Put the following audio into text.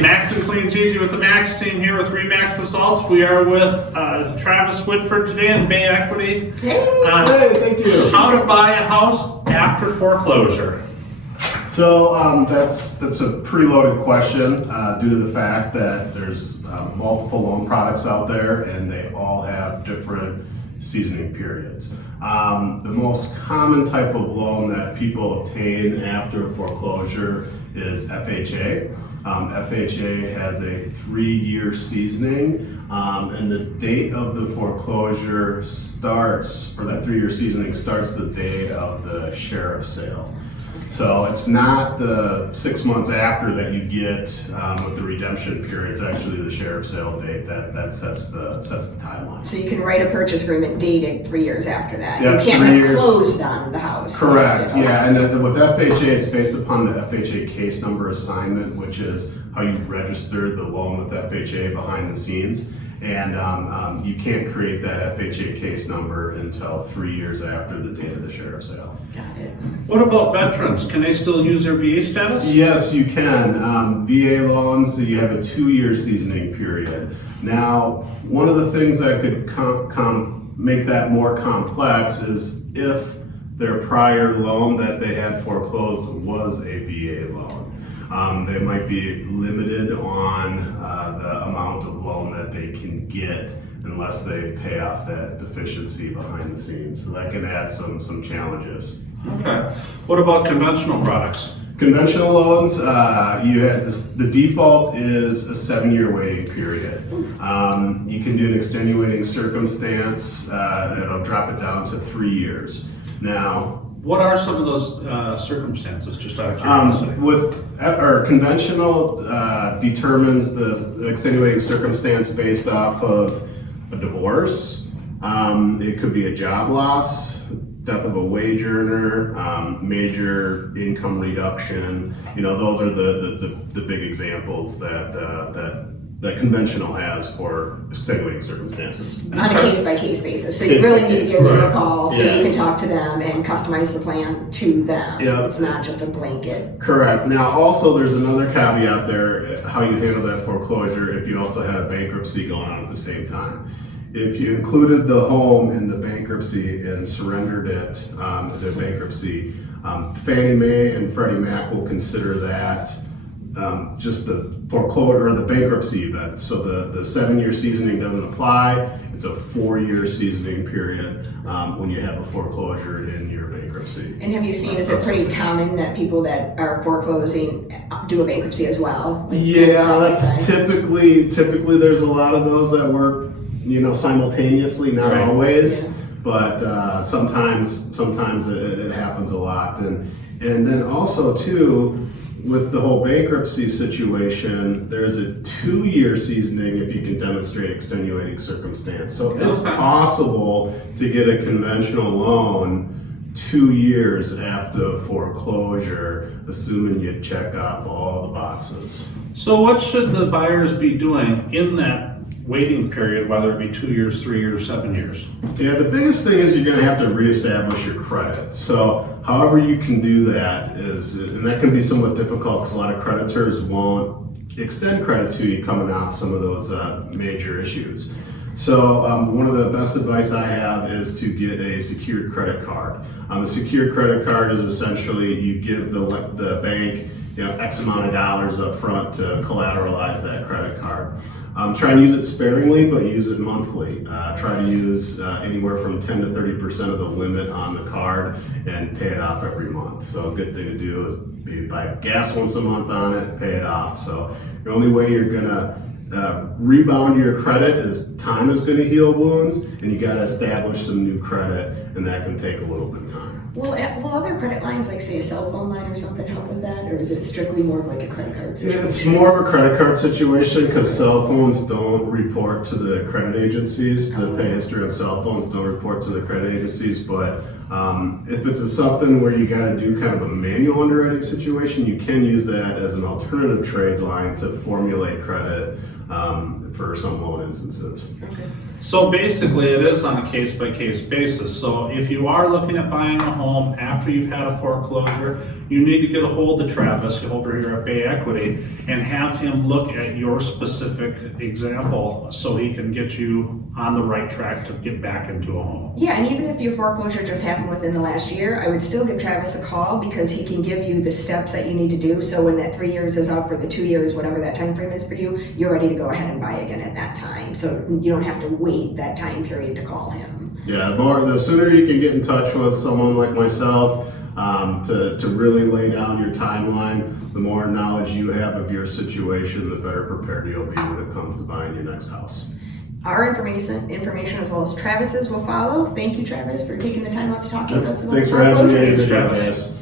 Max and Clean Gigi with the Max team here with Remax Results. We are with Travis Whitford today in Bay Equity. Hey, thank you. How to buy a house after foreclosure. So that's a pretty loaded question due to the fact that there's multiple loan products out there and they all have different seasoning periods. The most common type of loan that people obtain after foreclosure is FHA. FHA has a 3-year seasoning, and the date of the foreclosure starts, or that 3-year seasoning starts the day of the sheriff's sale. So it's not the 6 months after that you get with the redemption period. It's actually the sheriff's sale date that sets the timeline. So you can write a purchase agreement dated 3 years after that. Yep, You can't 3 have years. closed on the house. Correct, Okay. yeah, and then with FHA, it's based upon the FHA case number assignment, which is how you registered the loan with FHA behind the scenes. And you can't create that FHA case number until 3 years after the date of the sheriff's sale. Got it. What about veterans? Can they still use their VA status? Yes, you can. VA loans, you have a 2-year seasoning period. Now, one of the things that could make that more complex is if their prior loan that they had foreclosed was a VA loan. They might be limited on the amount of loan that they can get unless they pay off that deficiency behind the scenes. So that can add some challenges. Okay. What about conventional products? Conventional loans, the default is a 7-year waiting period. You can do an extenuating circumstance that'll drop it down to 3 years. Now, What are some of those circumstances, just out of curiosity? Conventional determines the extenuating circumstance based off of a divorce. It could be a job loss, death of a wage earner, major income reduction. You know, those are the big examples that conventional has for extenuating circumstances. On a case-by-case basis. So you really need to give them a call so you Yes. can talk to them and customize the plan to them. Yep. It's not just a blanket. Correct. Now, also, there's another caveat there, how you handle that foreclosure if you also had a bankruptcy going on at the same time. If you included the home in the bankruptcy and surrendered it, the bankruptcy, Fannie Mae and Freddie Mac will consider that just the foreclosure or the bankruptcy event. So the 7-year seasoning doesn't apply. It's a 4-year seasoning period when you have a foreclosure in your bankruptcy. And have you seen, is it pretty common that people that are foreclosing do a bankruptcy as well? Yeah, that's typically there's a lot of those that work, simultaneously, not Right. always, Yeah. but sometimes it happens a lot. And then also too, with the whole bankruptcy situation, there's a 2-year seasoning if you can demonstrate extenuating circumstance. So it's possible to get a conventional loan 2 years after foreclosure, assuming you check off all the boxes. So what should the buyers be doing in that waiting period, whether it be 2 years, 3 years, 7 years? Yeah, the biggest thing is you're going to have to reestablish your credit. So however you can do that is, and that can be somewhat difficult because a lot of creditors won't extend credit to you coming off some of those major issues. So one of the best advice I have is to get a secured credit card. A secured credit card is essentially you give the bank X amount of dollars up front to collateralize that credit card. Try and use it sparingly, but use it monthly. Try to use anywhere from 10 to 30% of the limit on the card and pay it off every month. So a good thing to do is maybe buy gas once a month on it, pay it off. So the only way you're gonna rebound your credit is time is gonna heal wounds, and you gotta establish some new credit, and that can take a little bit of time. Will other credit lines, like say a cell phone line or something, help with that? Or is it strictly more of like a credit card situation? It's more of a credit card situation because cell phones don't report to the credit agencies. The pay history on cell phones don't report to the credit agencies. But if it's something where you got to do kind of a manual underwriting situation, you can use that as an alternative trade line to formulate credit for some loan instances. Okay. So basically, it is on a case-by-case basis. So if you are looking at buying a home after you've had a foreclosure, you need to get a hold of Travis over here at Bay Equity and have him look at your specific example so he can get you on the right track to get back into a home. Yeah, and even if your foreclosure just happened within the last year, I would still give Travis a call because he can give you the steps that you need to do. So when that 3 years is up or the 2 years, whatever that time frame is for you, you're ready to go ahead and buy again at that time. So you don't have to wait that time period to call him. Yeah, the sooner you can get in touch with someone like myself to really lay down your timeline, the more knowledge you have of your situation, the better prepared you'll be when it comes to buying your next house. Our information as well as Travis's will follow. Thank you, Travis, for taking the time out to talk with us about Thanks for having me. foreclosures. Good job, guys.